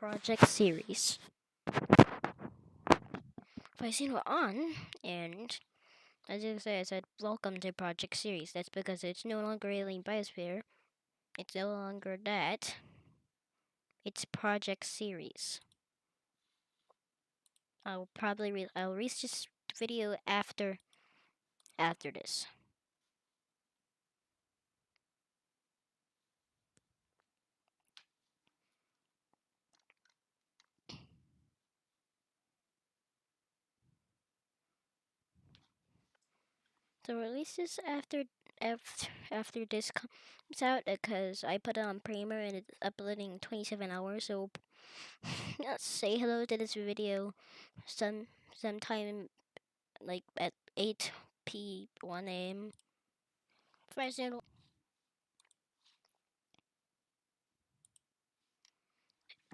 Project Series. Pricing we're on, and as you say, I said, welcome to Project Series. That's because it's no longer Alien Biosphere. It's no longer that. It's Project Series. I'll release this video after this. So release this after this comes out because I put it on Premiere and it's uploading 27 hours. So let's say hello to this video sometime like at 1 a.m. President.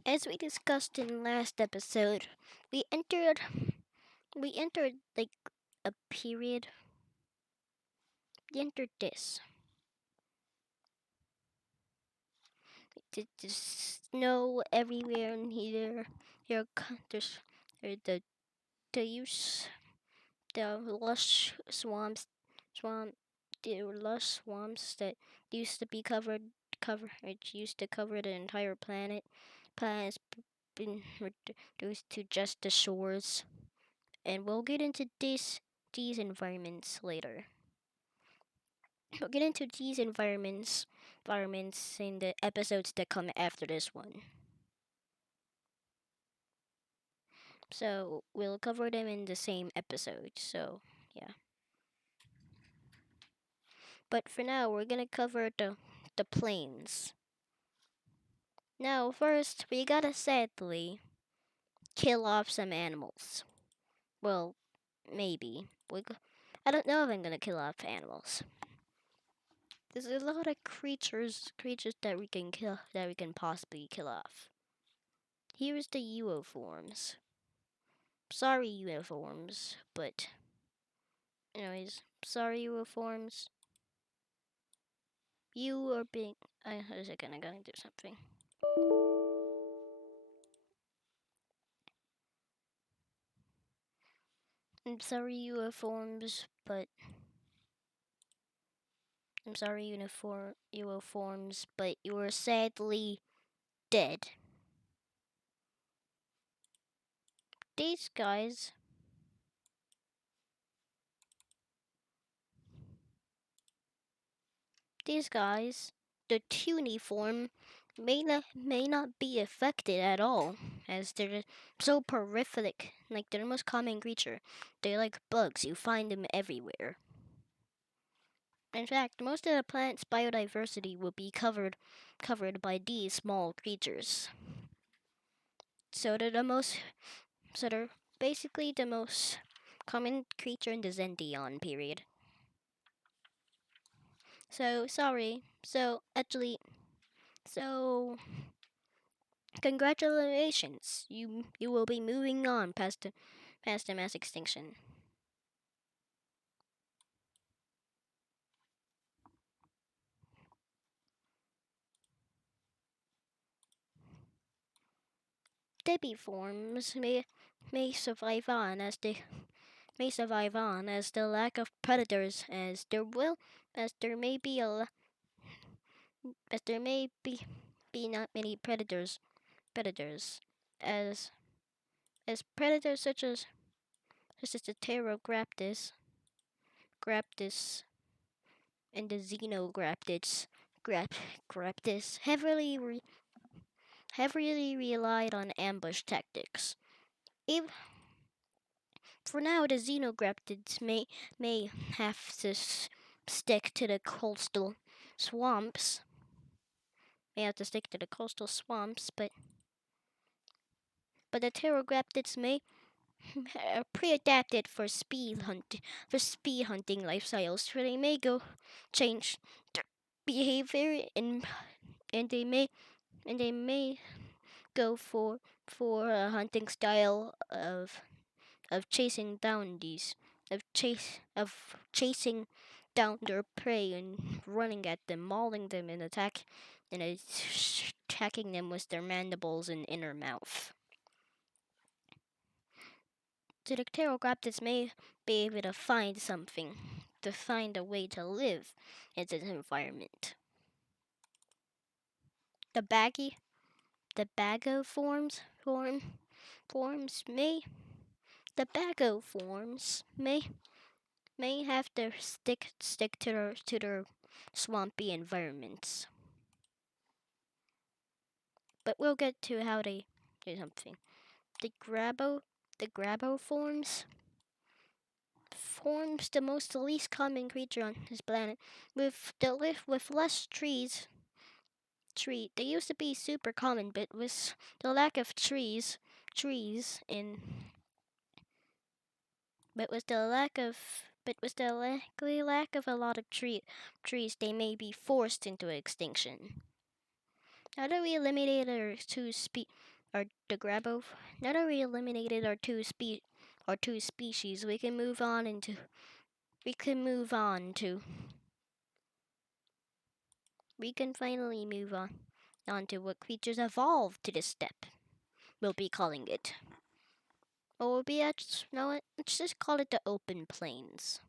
As we discussed in last episode, we entered like a period. We entered this. There's snow everywhere in here. There's the use the lush swamp the lush swamps that used to be it used to cover the entire planet. Planet's been reduced to just the shores, and we'll get into these environments later. We'll get into these environments in the episodes that come after this one. So we'll cover them in the same episode. So yeah. But for now, we're gonna cover the plains. Now, first, we gotta sadly kill off some animals. Well, maybe. I don't know if I'm gonna kill off animals. There's a lot of creatures that we can kill, that we can possibly kill off. Here's the UO forms. Sorry, UO forms, but anyways, sorry, UO forms. You are being. I was gonna go and do something. I'm sorry, uniforms, but uniforms, but you are sadly dead. These guys, the tuniform may not be affected at all, as they're so prolific. Like they're the most common creature. They're like bugs. You find them everywhere. In fact, most of the planet's biodiversity will be covered by these small creatures. So they're basically the most common creature in the zenteon period. So sorry. So congratulations. You will be moving on past the mass extinction. Debbie forms may survive on as the lack of predators, as there may be be not many predators as predators such as the Pterograptis and the Xenograptis heavily relied on ambush tactics. If for now, the Xenograptids may have to stick to the coastal swamps. But the Pterograptids are pre-adapted for speed hunting lifestyles. So they may go change their behavior and they may go for a hunting style of chasing down chasing down their prey and running at them, mauling them, and and attacking them with their mandibles and inner mouth. So the pterodactyls may be able to find something, to find a way to live in this environment. The baggy, the bago forms may, the bago forms may have to stick to their swampy environments. But we'll get to how they do something. The grabo the grabo forms the least common creature on this planet. With less they used to be super common, but with the lack of trees in but with the lack of but with the lack of a lot of trees, they may be forced into extinction. Now that we eliminated our the grabo, now that we eliminated our two species, we can move on to we can finally move on to what creatures evolved to this step. We'll be calling it. Or we'll be no, let's just call it the open plains.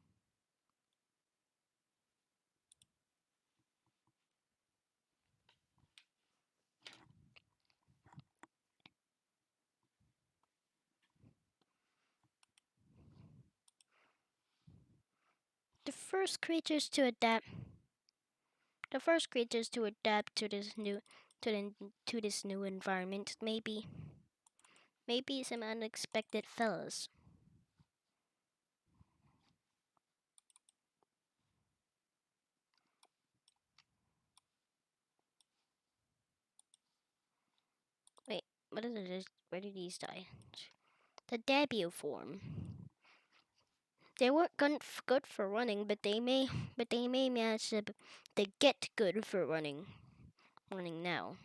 The first creatures to adapt to this new environment maybe some unexpected fellows. Wait, what is it? Where did these die? The debut form. They weren't good for running, but they may manage to get good for running now.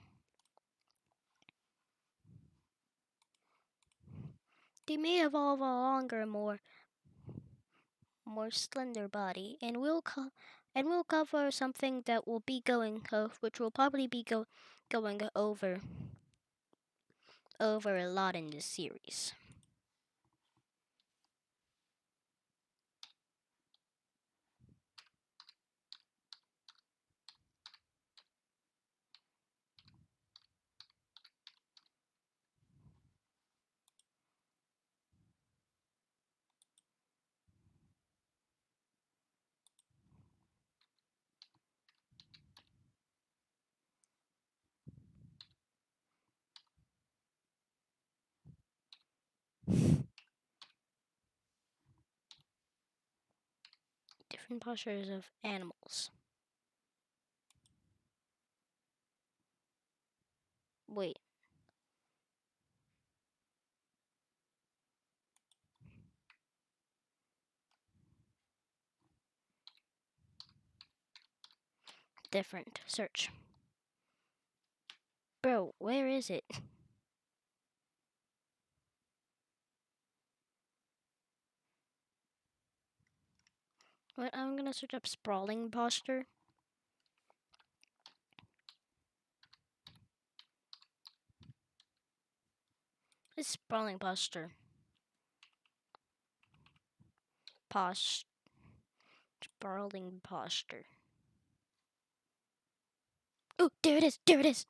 They may evolve a longer, more slender body, and we'll cover something that will be which will probably be going over a lot in this series. Different postures of animals. Wait, different. Search. Bro, where is it? What? I'm gonna search up sprawling posture. It's sprawling posture. Sprawling posture. Oh, there it is. There it is.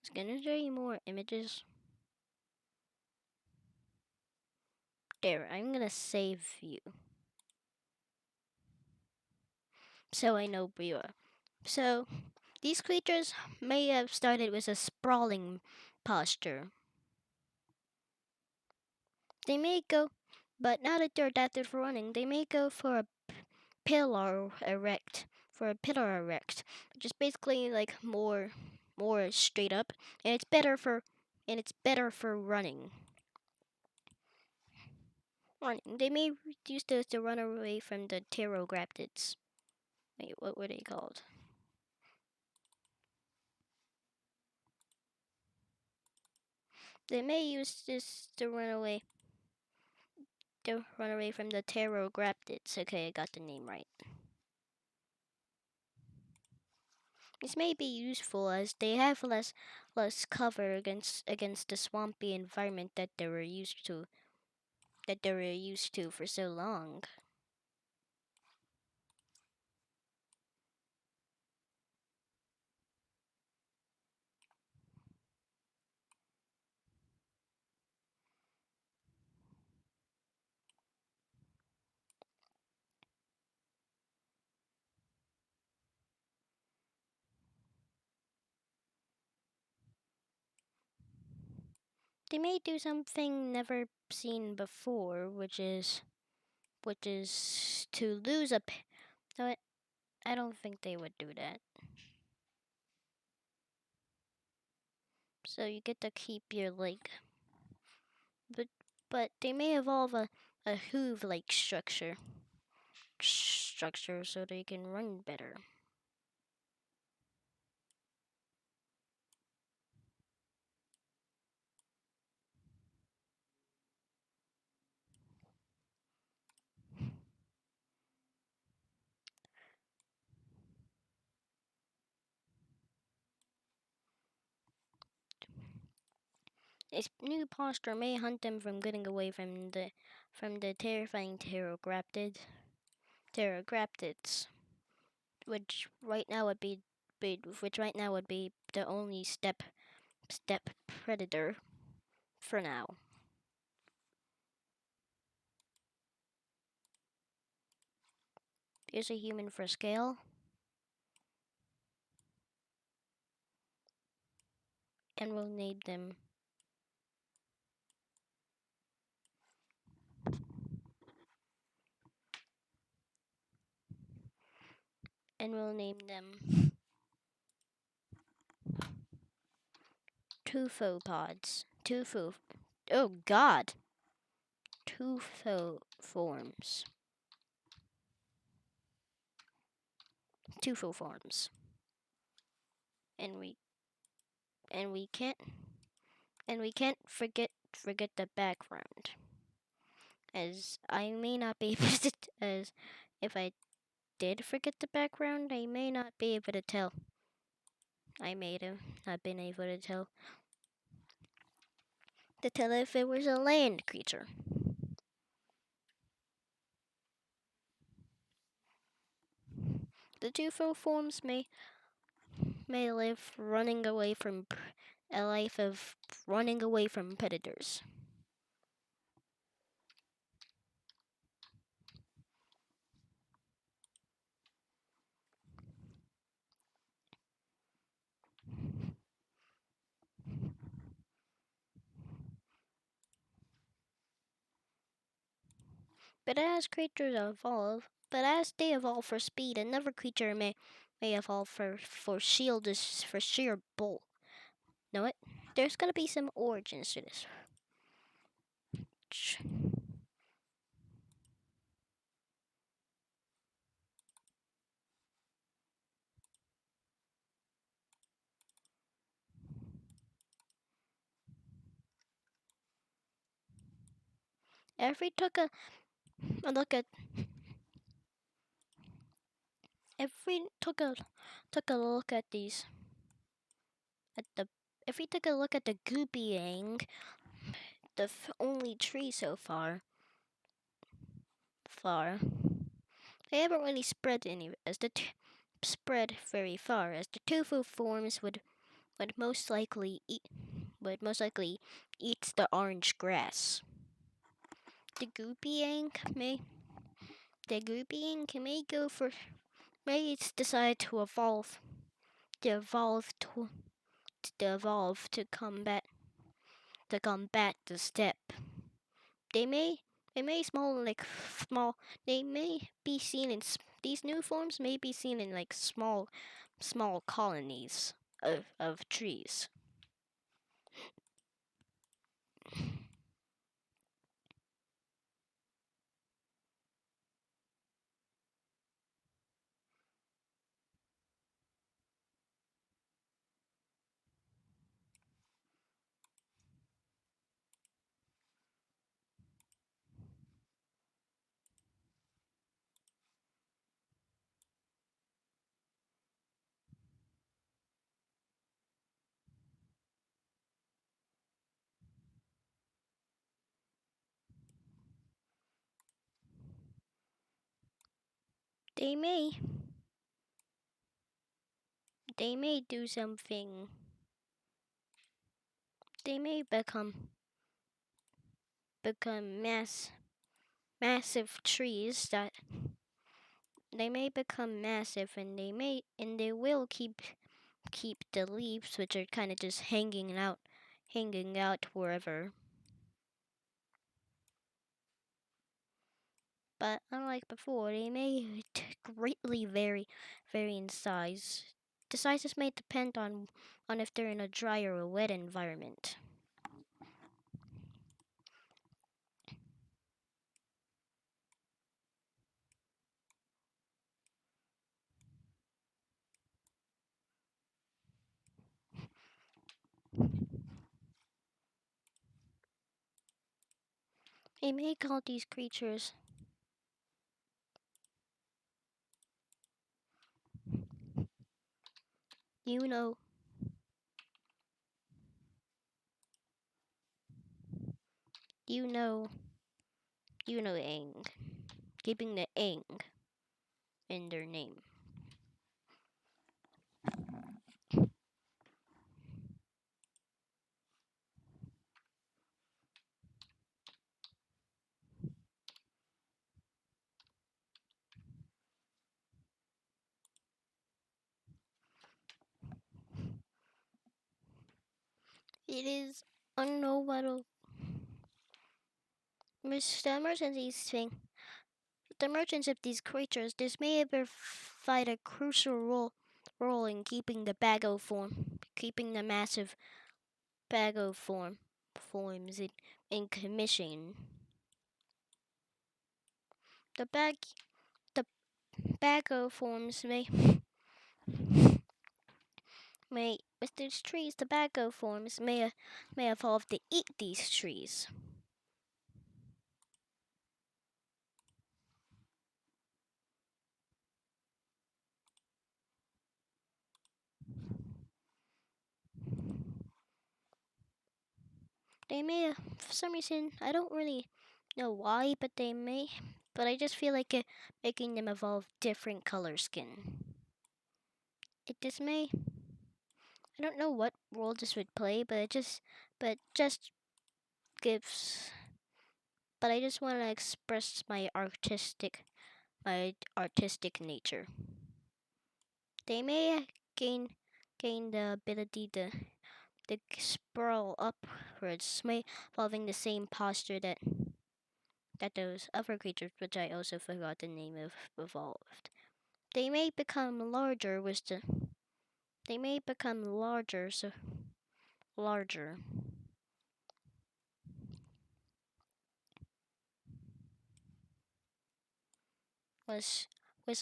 It's gonna show you more images. There, I'm gonna save you. So I know where you are. So, these creatures may have started with a sprawling posture. They may go, but now that they're adapted for running, they may go for a pillar erect. Which is basically like more straight up, and it's better for running. They may use those to run away from the pterodactyls. Wait, what were they called? They may use this to run away. To run away from the pterographtids. Okay, I got the name right. This may be useful as they have less cover against the swampy environment that they were used to for so long. They may do something never seen before, which is to lose a. No, I don't think they would do that. So you get to keep your leg, but they may evolve a hoof-like structure so they can run better. Its new posture may hunt them from getting away from the terrifying pterographtids, which right now would be the only step predator for now. Here's a human for scale, and we'll name them. And we'll name them Tufopods. Tufo. Oh God. Tufoforms. Tufoforms. And we and we can't forget the background. As I may not be able to as if I did forget the background, I may not be able to tell. I may have not been able to tell if it was a land creature. The Tufoforms may live running away from a life of running away from predators. But as they evolve for speed, another creature may evolve for shield for sheer bulk. Know it? There's gotta be some origins to this. If we a look at if we took a look at these at the if we took a look at the Goopyang, the only tree so far, they haven't really spread spread very far, as the tofu forms would most likely eat the orange grass. The Goopyang may go for may decide to evolve to combat the steppe. They may they may small they may be seen in these new forms may be seen in like small colonies of trees. They may they may do something. They may become massive trees that they may become massive, and they will keep the leaves, which are kind of just hanging out wherever. But unlike before, they may greatly vary in size. The sizes may depend on if they're in a dry or a wet environment. They may call these creatures, you know, you know, ang, keeping the ang in their name. It is unknowable. The emergence these thing, the emergence of these creatures, this may ever fight a crucial role in keeping the bago form, keeping the massive bago forms in commission. The bag the bago forms may with these trees, the bago forms may evolve to eat these trees. They may, for some reason, I don't really know why, but they may. But I just feel like making them evolve different color skin. It just may. I don't know what role this would play, but just gives. But I just want to express my artistic nature. They may gain the ability to sprawl upwards, may following the same posture that those other creatures, which I also forgot the name of, evolved. They may become larger with the. They may become larger, so larger was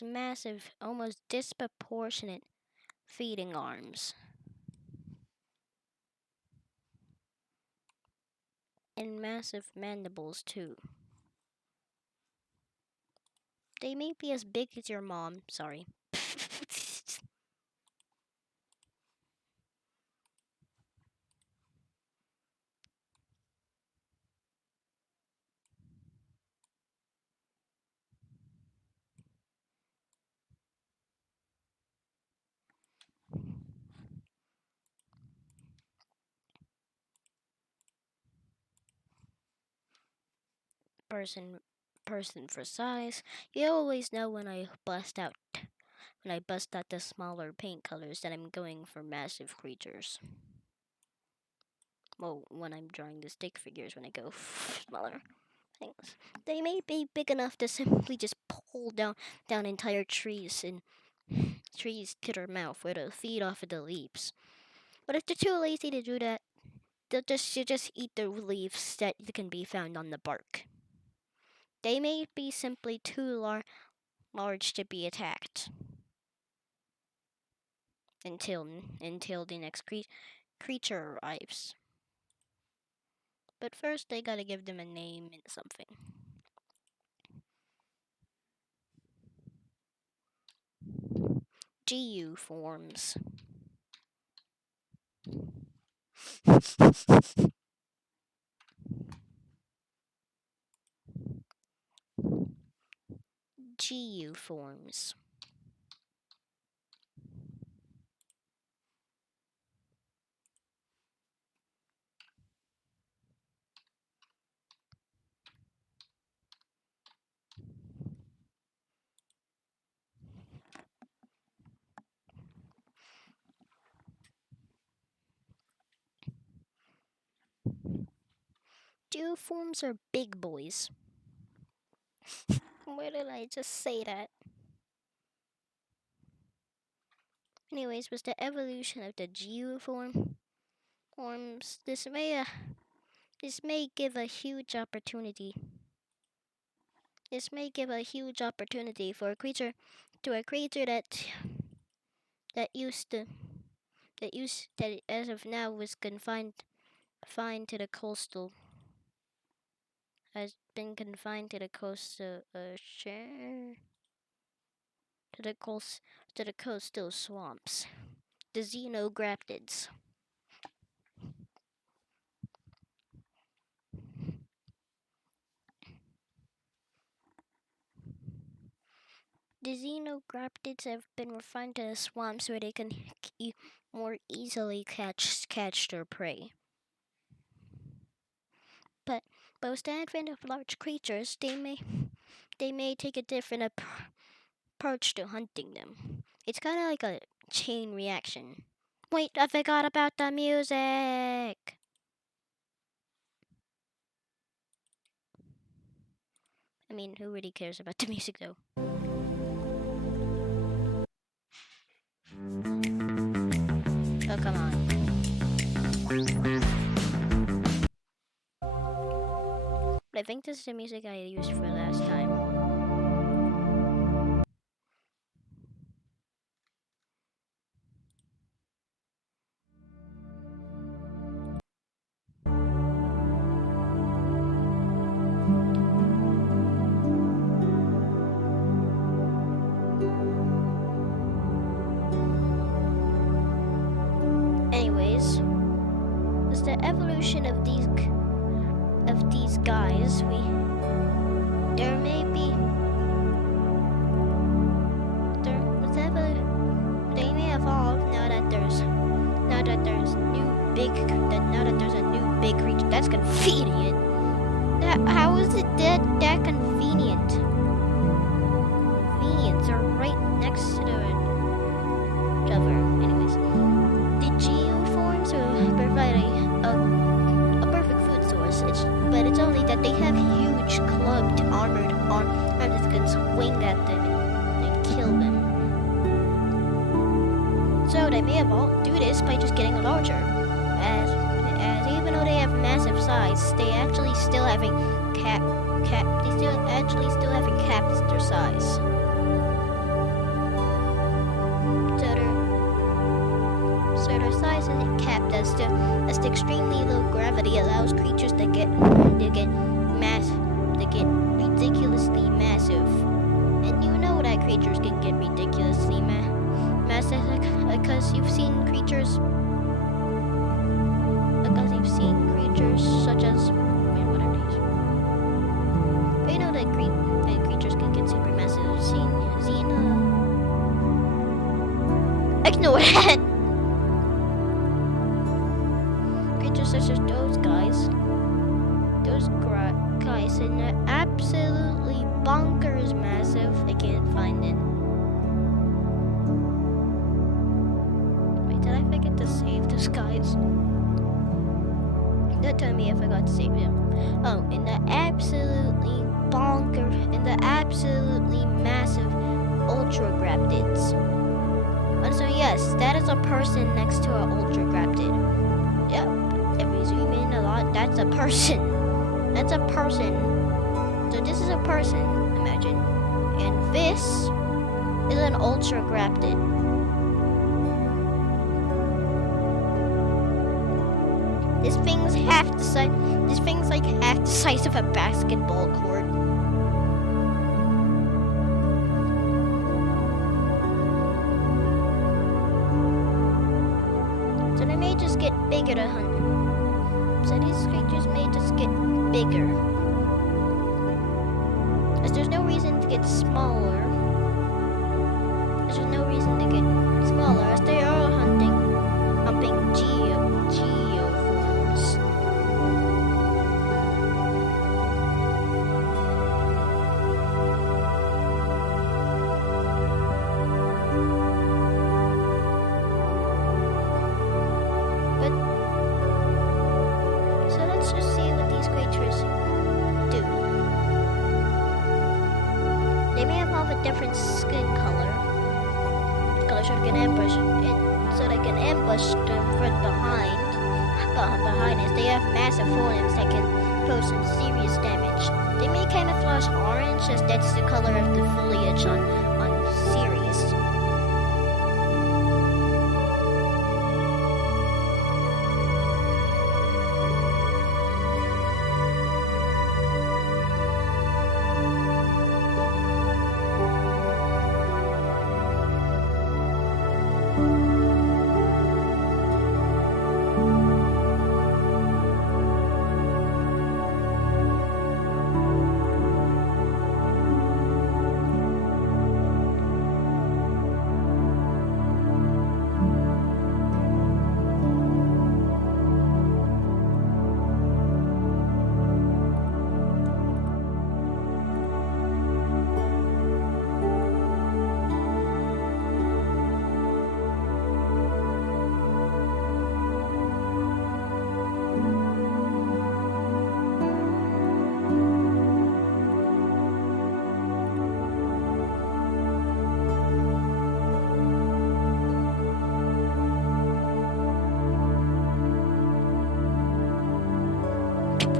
massive, almost disproportionate feeding arms and massive mandibles too. They may be as big as your mom. Sorry. person person for size. You always know when I bust out the smaller paint colors that I'm going for massive creatures. Well, when I'm drawing the stick figures, when I go smaller things, they may be big enough to simply just pull down entire trees to their mouth where they'll feed off of the leaves. But if they're too lazy to do that, you just eat the leaves that can be found on the bark. They may be simply too large to be attacked until the next creature arrives. But first, they gotta give them a name and something. GU forms. GU forms. GU forms are big boys. Why did I just say that? Anyways, was the evolution of the GU forms. This may give a huge opportunity. This may give a huge opportunity for a creature that as of now was confined to the coastal has been confined to the coastal to the coastal swamps. The xenograptids. The xenograptids have been refined to the swamps where they can more easily catch their prey. But with the advent of large creatures, they may take a different approach to hunting them. It's kind of like a chain reaction. Wait, I forgot about the music. I mean, who really cares about the music though? Oh, come on. I think this is the music I used for last time. Anyways, with the evolution of these guys, they may evolve now that there's a new big creature. That's convenient. How is it that convenient? They're right next to each other. Anyways, the GU forms will provide a perfect food source. But it's only that they have huge clubbed armored arms that can swing at them and kill them. So they may evolve do this by just getting larger. As even though they have massive size, they actually still having capped their size. So their size isn't capped as the extremely low gravity allows creatures to get ridiculously massive. And you know that creatures can get ridiculously massive because you've seen creatures such as what are these? But you know that creatures can get super massive. Ignore that. Creatures such as those guys, and they're absolutely bonkers massive. I can't find it. Wait, did I forget to save those guys? Don't tell me I forgot to save them. Oh, and the absolutely massive ultra-graptids. And so yes, that is a person next to an ultra-graptid. Yep, if we zoom in a lot, that's a person. That's a person. So this is a person, imagine. And this is an ultra-graptid. This thing's like half the size of a basketball court. So they may just get bigger to hunt. So these creatures may just get bigger. As there's no reason to get smaller. There's no reason to get smaller as they are humping geoforms. But so let's just see what these creatures do. They may evolve a different skin color so they can ambush them from behind us. They have massive forelimbs that can pose some serious damage. They may camouflage orange as that's the color of the foliage on Sirius.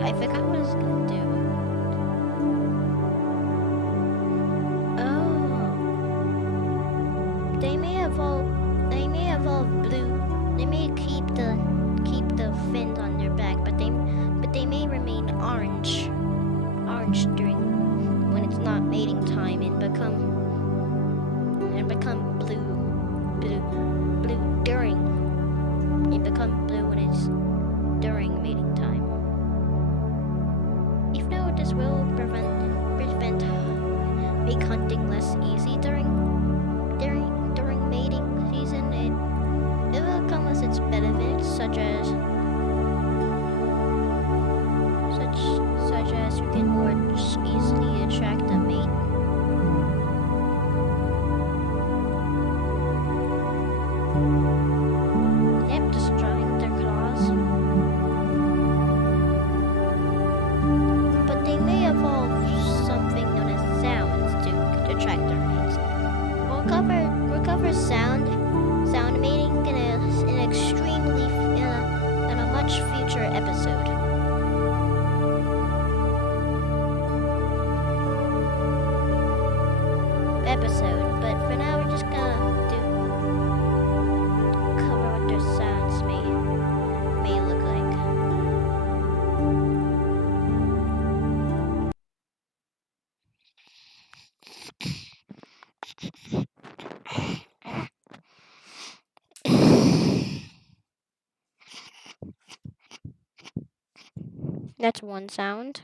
I forgot what I was gonna do. Oh, they may evolve blue. They may keep the fins on their back, but they may remain orange during when it's not mating time and become blue during and become blue when it's during mating time. Even though this will prevent make hunting less easy during mating season, it will come with its benefits such as you can more easily attract a mate. Yep, destroying their claws. But they may evolve something known as sounds to attract their mates. We'll cover sound mating in a much future episode. But for now we're just gonna cover what their sounds may look like. That's one sound.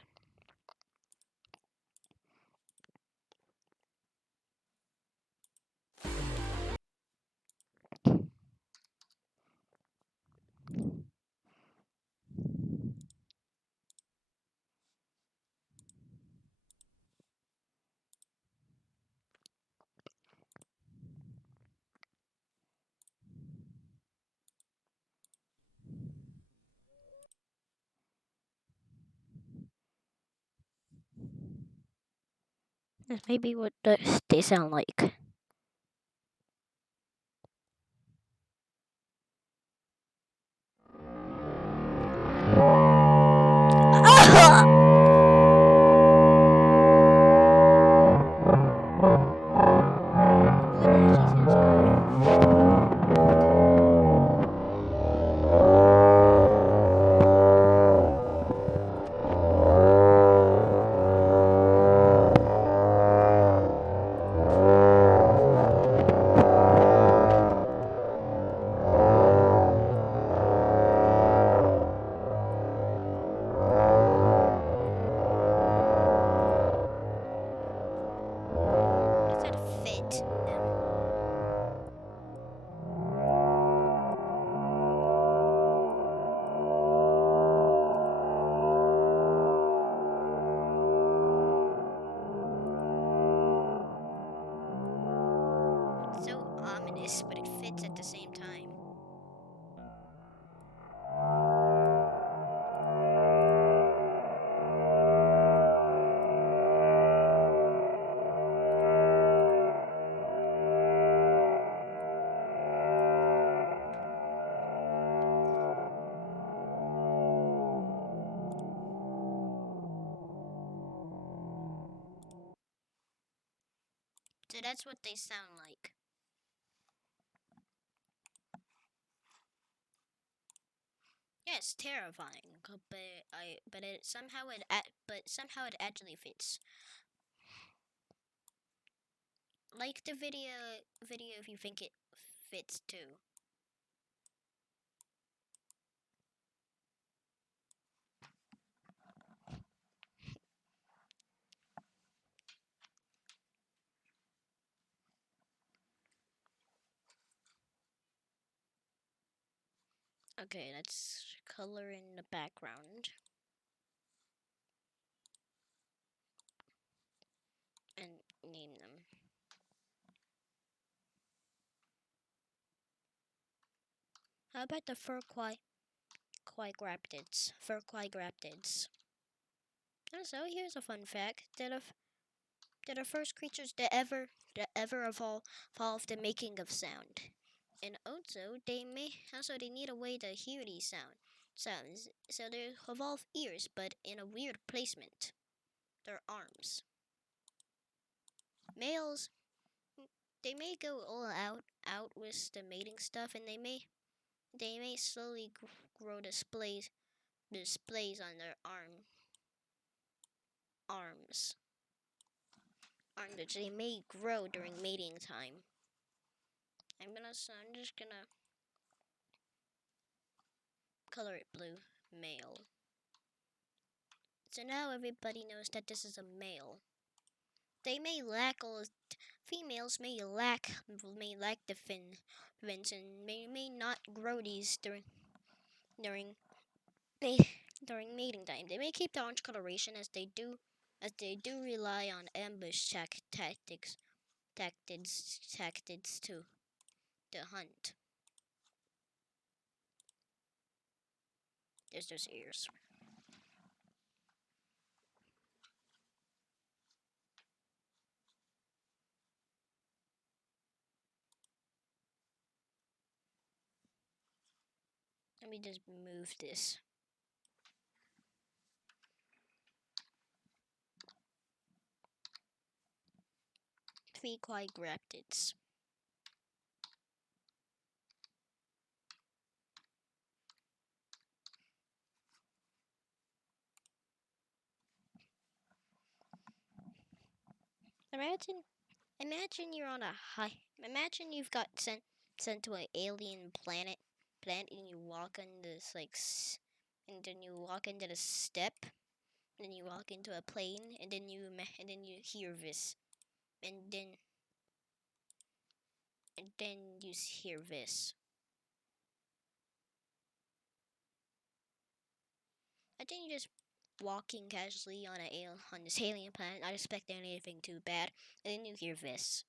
This may be what they sound like. this, but it fits at the same time. So that's what they sound like. Yeah, it's terrifying, but somehow it actually fits. Like the video if you think it fits too. Okay, let's color in the background and name them. How about the Furquagraptids? Also, here's a fun fact that the first creatures that ever evolved the making of sound. And also they need a way to hear these sounds. So they evolve ears, but in a weird placement. Their arms. Males, they may go all out with the mating stuff, and they may slowly grow displays on their arms. Which they may grow during mating time. I'm just gonna color it blue. Male. So now everybody knows that this is a male. They may lack all females may lack the fins and may not grow these during during mating time. They may keep their orange coloration as they do rely on ambush tactics to hunt. There's those ears. Let me just move this. Furquagraptids. Imagine you're on a high. Imagine you've got sent to an alien planet, and you walk on this and then you walk into the step, and then you walk into a plane, and then you hear this, and then you hear this. I think you're just walking casually on this alien planet, not expecting anything too bad, and then you hear this.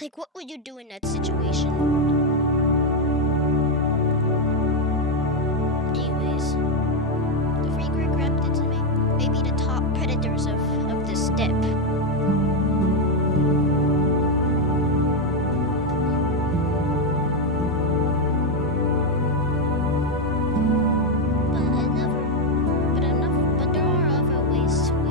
Like, what would you do in that situation? Anyways, the Furquagraptids may be the top predators of the steppe. But there are other ways to live.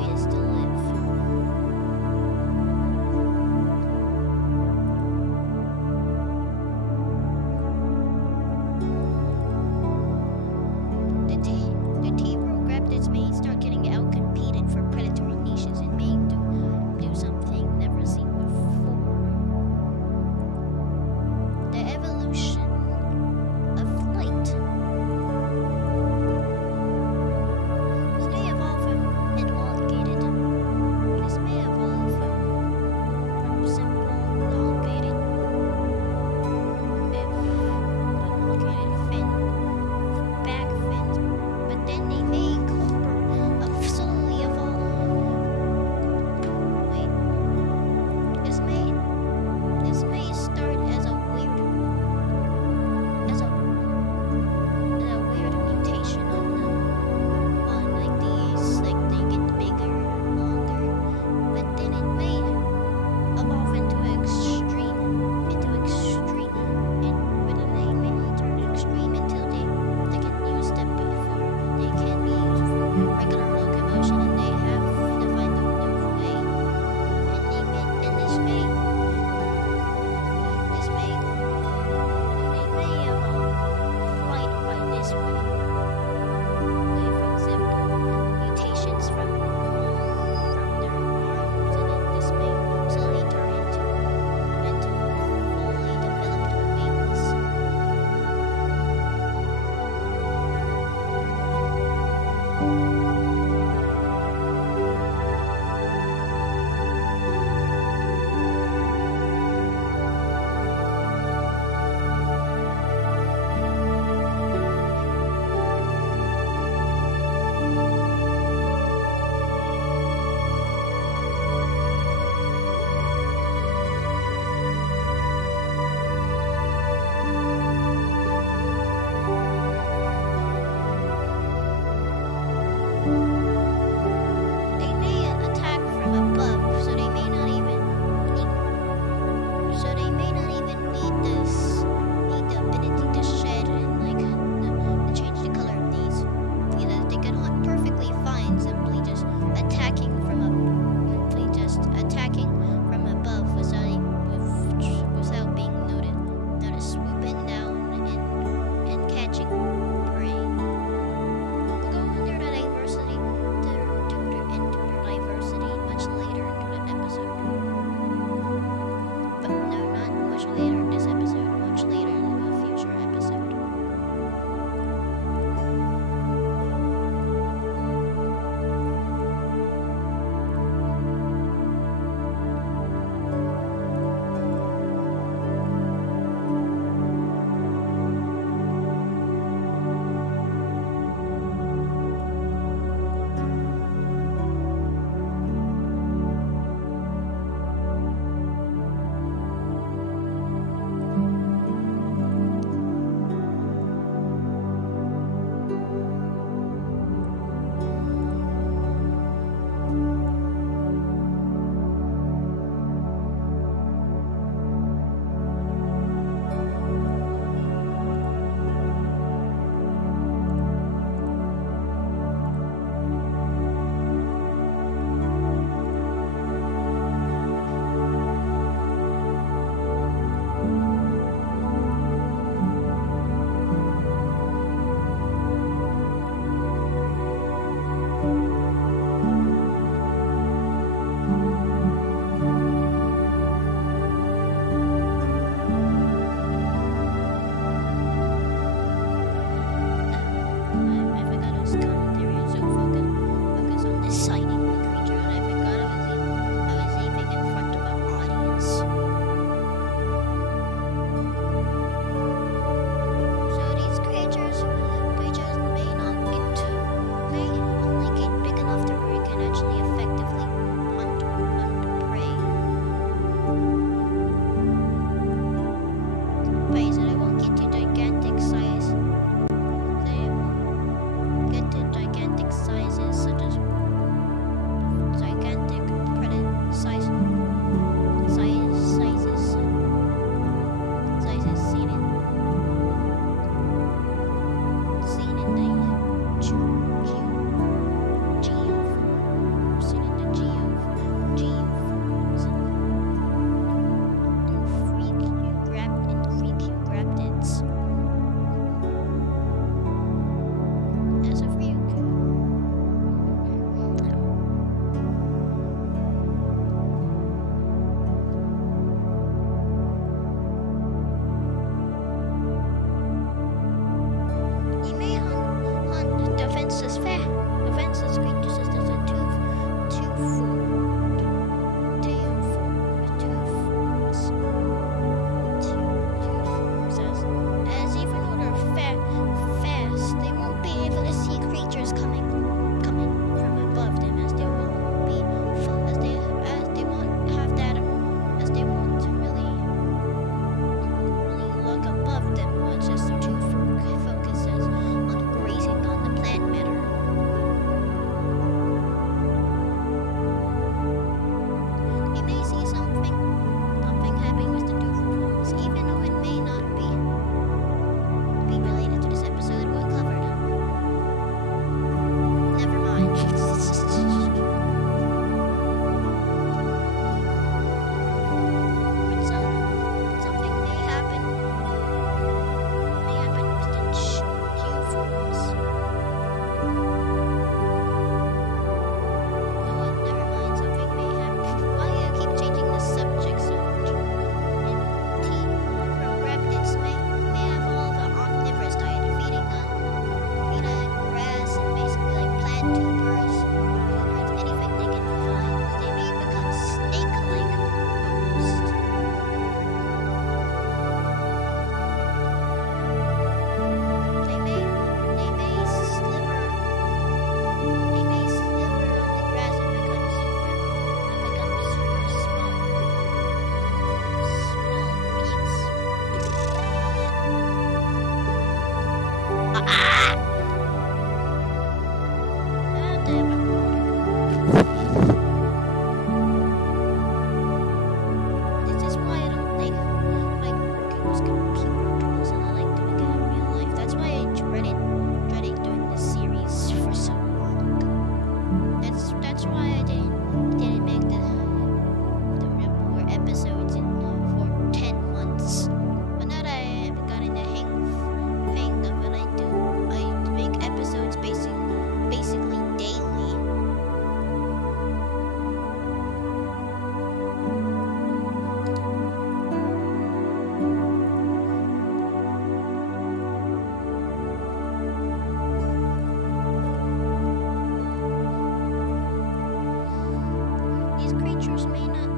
these creatures may not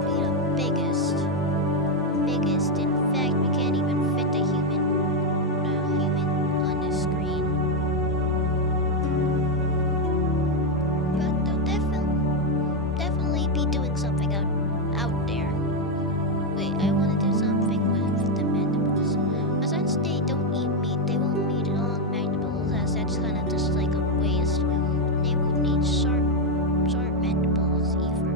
be the biggest. In fact, we can't even fit the human on the screen. But they'll definitely be doing something out there. Wait, I want to do something with the mandibles. But since they don't eat meat, they won't need long mandibles, as that's kind of just like a waste. They won't need sharp mandibles either.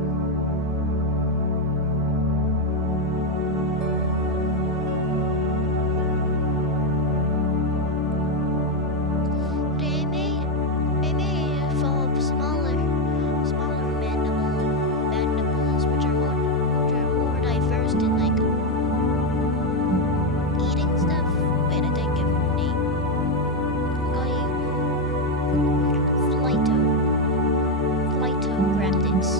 They may fall off smaller mandibles, which are more diverse in like eating stuff. Wait, I didn't give it a name. I'm going Phytograptids.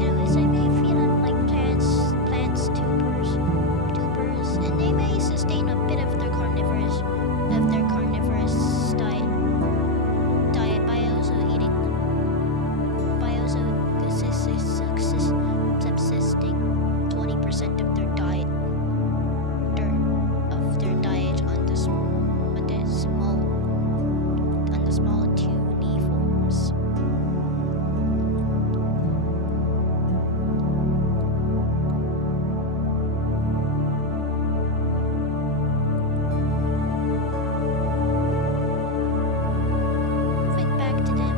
Anyways, they may feed on like plants, tubers, and they may sustain a bit of their carnivorous diet by also subsisting 20% of their diet on the small tuniforms. Moving back to them,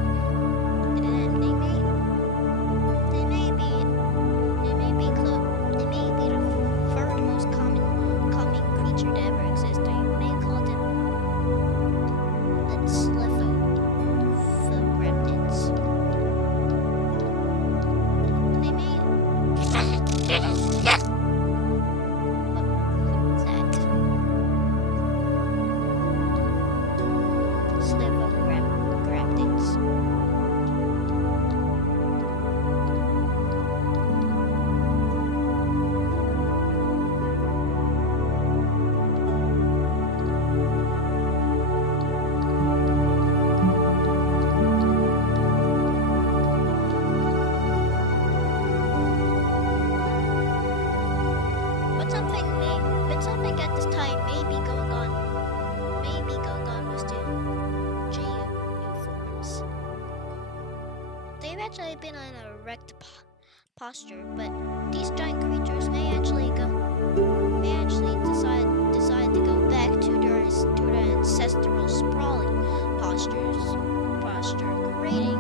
they may be the third most common creature to ever exist. Or you may call them Slithopreptids. They may what's that? Slithopreptids. But something at this time may be going on with the Zenteons. They've actually been on an erect posture, but these giant creatures may actually decide to go back to their ancestral sprawling posture, creating